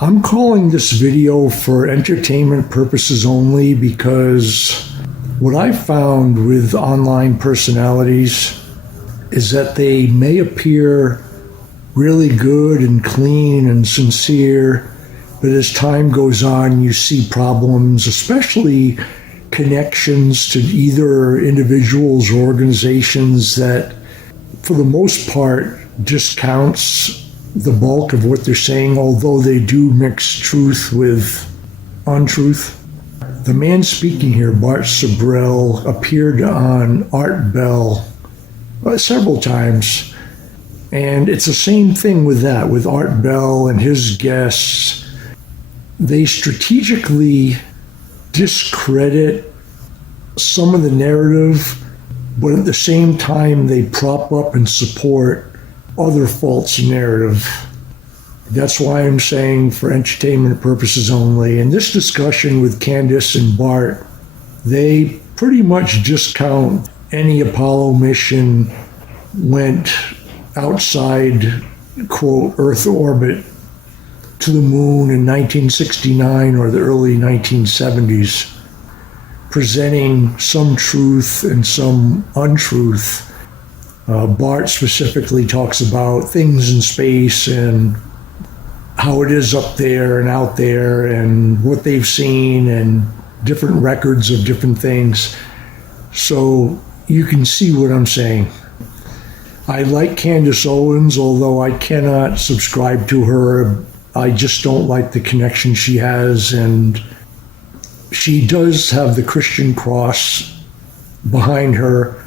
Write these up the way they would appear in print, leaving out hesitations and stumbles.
I'm calling this video for entertainment purposes only because what I found with online personalities is that they may appear really good and clean and sincere, but as time goes on, you see problems, especially connections to either individuals or organizations that, for the most part, discounts the bulk of what they're saying, although they do mix truth with untruth. The man speaking here, Bart appeared on Art Bell several times. And it's the same thing with that, with Art Bell and his guests. They strategically discredit some of the narrative, but at the same time, they prop up and support other false narrative. That's why I'm saying for entertainment purposes only. In this discussion with Candace and Bart, they pretty much discount any Apollo mission went outside, quote, Earth orbit to the moon in 1969 or the early 1970s, presenting some truth and some untruth. Bart specifically talks about things in space and how it is up there and out there and what they've seen and different records of different things. So you can see what I'm saying. I like Candace Owens, although I cannot subscribe to her. I just don't like the connection she has, and she does have the Christian cross behind her.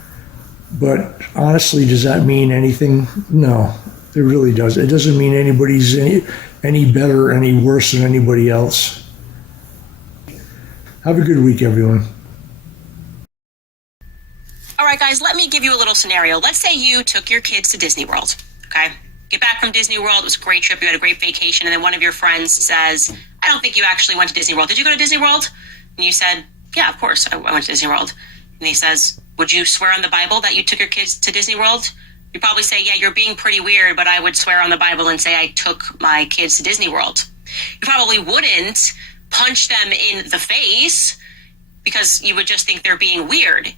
But honestly, does that mean anything? No, it really does. It doesn't mean anybody's any better or any worse than anybody else. Have a good week, everyone. All right, guys, let me give you a little scenario. Let's say you took your kids to Disney World, okay? Get back from Disney World. It was a great trip. You had a great vacation. And then one of your friends says, I don't think you actually went to Disney World. Did you go to Disney World? And you said, yeah, of course, I went to Disney World. And he says, would you swear on the Bible that you took your kids to Disney World? You probably say, yeah, you're being pretty weird, but I would swear on the Bible and say I took my kids to Disney World. You probably wouldn't punch them in the face because you would just think they're being weird.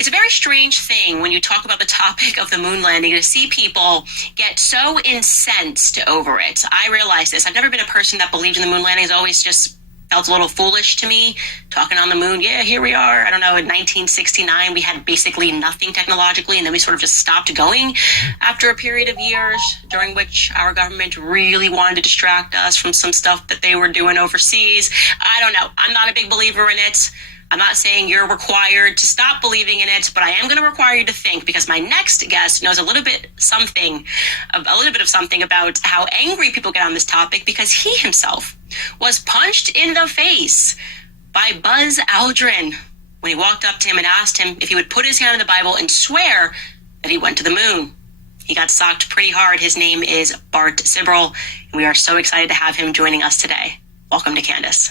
It's a very strange thing when you talk about the topic of the moon landing to see people get so incensed over it. I realize this. I've never been a person that believed in the moon landing. It's always just felt a little foolish to me, talking on the moon. Yeah, here we are. I don't know, in 1969, we had basically nothing technologically, and then we sort of just stopped going after a period of years during which our government really wanted to distract us from some stuff that they were doing overseas. I don't know. I'm not a big believer in it. I'm not saying you're required to stop believing in it, but I am going to require you to think, because my next guest knows a little bit of something about how angry people get on this topic, because he himself was punched in the face by Buzz Aldrin when he walked up to him and asked him if he would put his hand on the Bible and swear that he went to the moon. He got socked pretty hard. His name is Bart, and we are so excited to have him joining us today. Welcome to Candace.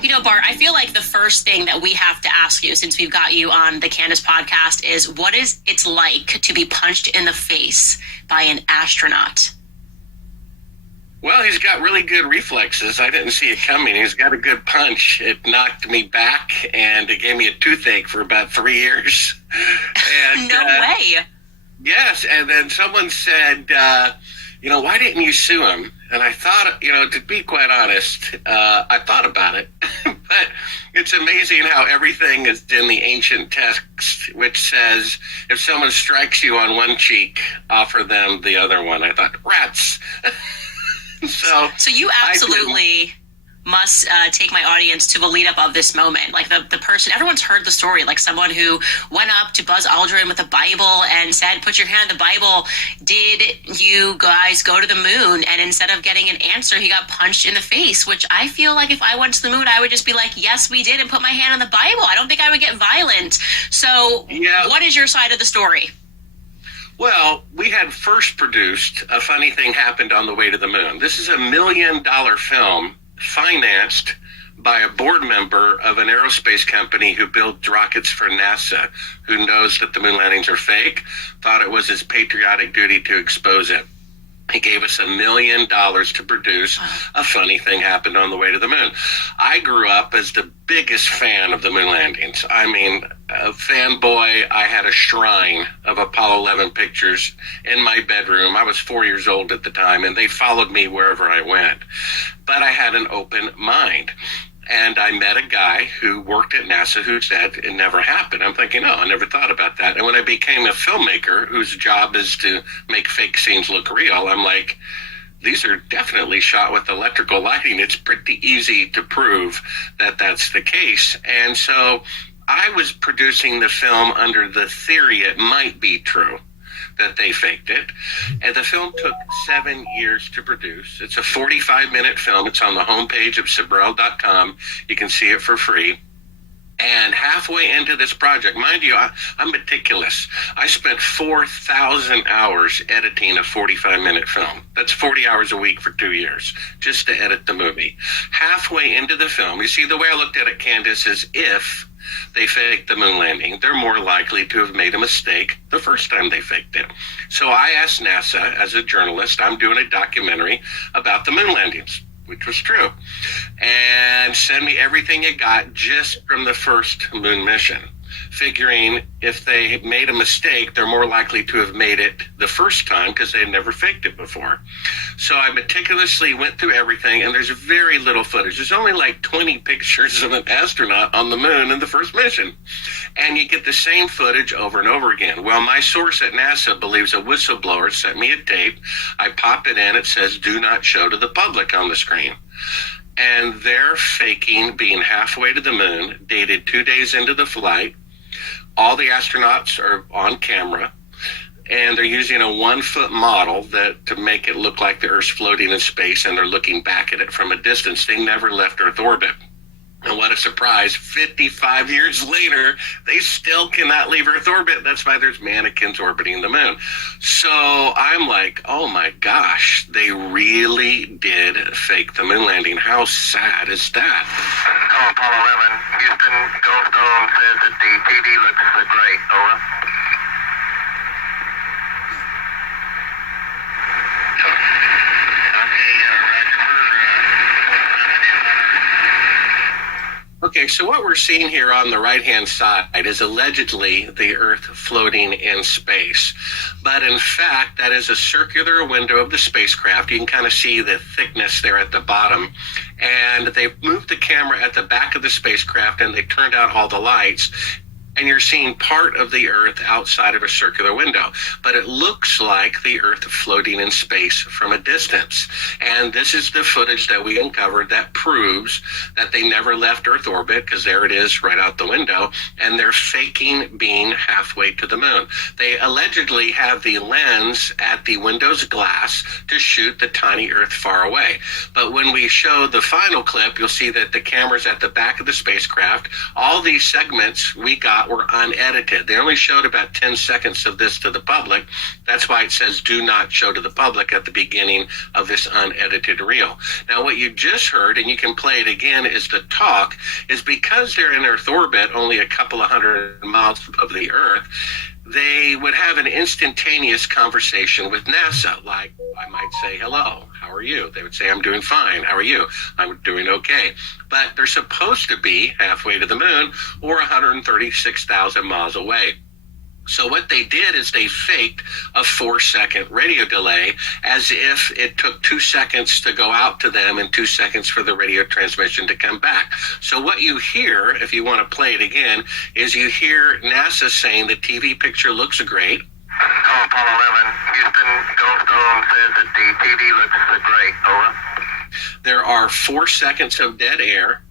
You know, Bart, I feel like the first thing that we have to ask you, since we've got you on the Candace podcast, is what is it's like to be punched in the face by an astronaut? Well, he's got really good reflexes. I didn't see it coming. He's got a good punch. It knocked me back, and it gave me a toothache for about 3 years. And, no way. Yes, and then someone said, why didn't you sue him? And I thought, to be quite honest, I thought about it. But it's amazing how everything is in the ancient text, which says, if someone strikes you on one cheek, offer them the other one. I thought, rats. So you absolutely must take my audience to the lead up of this moment. Like the person, everyone's heard the story, like someone who went up to Buzz Aldrin with a Bible and said, put your hand on the Bible. Did you guys go to the moon? And instead of getting an answer, he got punched in the face, which I feel like if I went to the moon, I would just be like, yes, we did, and put my hand on the Bible. I don't think I would get violent. So What is your side of the story? Well, we had first produced A Funny Thing Happened on the Way to the Moon. This is $1 million film financed by a board member of an aerospace company who builds rockets for NASA, who knows that the moon landings are fake, thought it was his patriotic duty to expose it. He gave us $1 million to produce A Funny Thing Happened on the Way to the Moon. I grew up as the biggest fan of the moon landings. I mean, a fanboy. I had a shrine of Apollo 11 pictures in my bedroom. I was 4 years old at the time, and they followed me wherever I went. But I had an open mind. And I met a guy who worked at NASA who said it never happened. I'm thinking, oh, I never thought about that. And when I became a filmmaker whose job is to make fake scenes look real, I'm like, these are definitely shot with electrical lighting. It's pretty easy to prove that that's the case. And so I was producing the film under the theory it might be true that they faked it. And the film took 7 years to produce. It's a 45-minute film. It's on the homepage of Sabrel.com. You can see it for free. And halfway into this project, mind you, I'm meticulous. I spent 4,000 hours editing a 45-minute film. That's 40 hours a week for 2 years just to edit the movie. Halfway into the film, you see, the way I looked at it, Candace, is if they faked the moon landing, they're more likely to have made a mistake the first time they faked it. So I asked NASA, as a journalist, I'm doing a documentary about the moon landings, which was true, and send me everything you got just from the first moon mission, figuring if they made a mistake, they're more likely to have made it the first time because they've never faked it before. So I meticulously went through everything, and there's very little footage. There's only like 20 pictures of an astronaut on the moon in the first mission, and you get the same footage over and over again. Well, my source at NASA believes a whistleblower sent me a tape. I pop it in. It says, "Do not show to the public" on the screen. And they're faking being halfway to the moon, dated 2 days into the flight. All the astronauts are on camera, and they're using a 1-foot model to make it look like the Earth's floating in space, and they're looking back at it from a distance. They never left Earth orbit. And what a surprise, 55 years later, they still cannot leave Earth orbit. That's why there's mannequins orbiting the moon. So I'm like, oh my gosh, they really did fake the moon landing. How sad is that? Call Apollo 11. Houston, Goldstone says that the TV looks great. Over. Okay, so what we're seeing here on the right-hand side is allegedly the Earth floating in space. But in fact, that is a circular window of the spacecraft. You can kind of see the thickness there at the bottom. And they've moved the camera at the back of the spacecraft, and they turned out all the lights. And you're seeing part of the Earth outside of a circular window. But it looks like the Earth floating in space from a distance. And this is the footage that we uncovered that proves that they never left Earth orbit, because there it is right out the window, and they're faking being halfway to the moon. They allegedly have the lens at the window's glass to shoot the tiny Earth far away. But when we show the final clip, you'll see that the camera's at the back of the spacecraft. All these segments we got were unedited. They only showed about 10 seconds of this to the public. That's why it says "do not show to the public" at the beginning of this unedited reel. Now, what you just heard, and you can play it again, is the talk, is because they're in Earth orbit, only a couple of hundred miles of the Earth, they would have an instantaneous conversation with NASA. Like, I might say, "Hello, how are you?" They would say, "I'm doing fine. How are you?" "I'm doing okay." But they're supposed to be halfway to the moon or 136,000 miles away. So what they did is they faked a 4-second radio delay, as if it took 2 seconds to go out to them and 2 seconds for the radio transmission to come back. So what you hear, if you want to play it again, is you hear NASA saying the TV picture looks great. Call Apollo 11. Houston, Goldstone says that the TV looks great. Over. There are 4 seconds of dead air.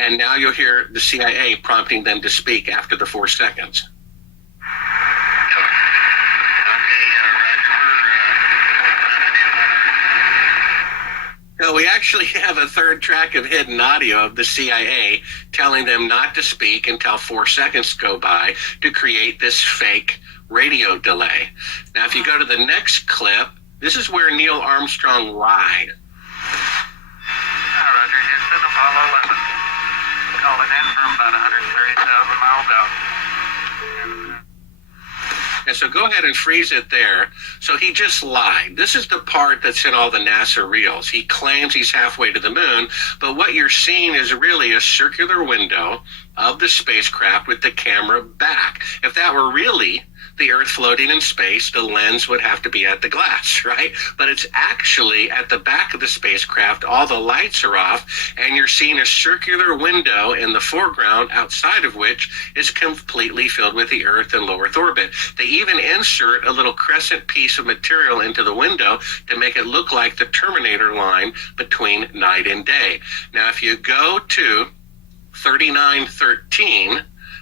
And now you'll hear the CIA prompting them to speak after the 4 seconds. No, we actually have a third track of hidden audio of the CIA telling them not to speak until 4 seconds go by to create this fake radio delay. Now, if you go to the next clip, this is where Neil Armstrong lied. Roger, Houston, Apollo 11. Calling in from about 130,000 miles out. And so go ahead and freeze it there. So he just lied. This is the part that's in all the NASA reels. He claims he's halfway to the moon, but what you're seeing is really a circular window of the spacecraft with the camera back. If that were really the Earth floating in space, the lens would have to be at the glass, right? But it's actually at the back of the spacecraft. All the lights are off, and you're seeing a circular window in the foreground, outside of which is completely filled with the Earth and low Earth orbit. They even insert a little crescent piece of material into the window to make it look like the Terminator line between night and day. Now, if you go to 3913,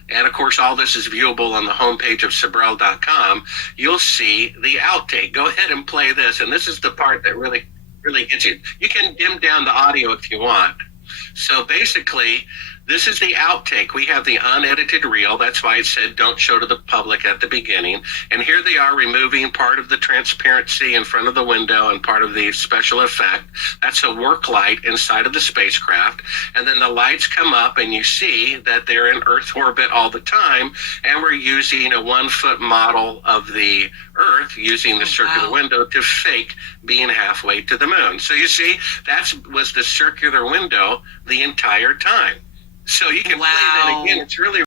and of course, all this is viewable on the homepage of Sabrel.com, you'll see the outtake. Go ahead and play this. And this is the part that really gets you. You can dim down the audio if you want. So basically, this is the outtake. We have the unedited reel. That's why it said don't show to the public at the beginning. And here they are removing part of the transparency in front of the window and part of the special effect. That's a work light inside of the spacecraft. And then the lights come up and you see that they're in Earth orbit all the time. And we're using a 1 foot model of the Earth using the circular window to fake being halfway to the moon. So you see, that was the circular window the entire time. So you can play that again. It's really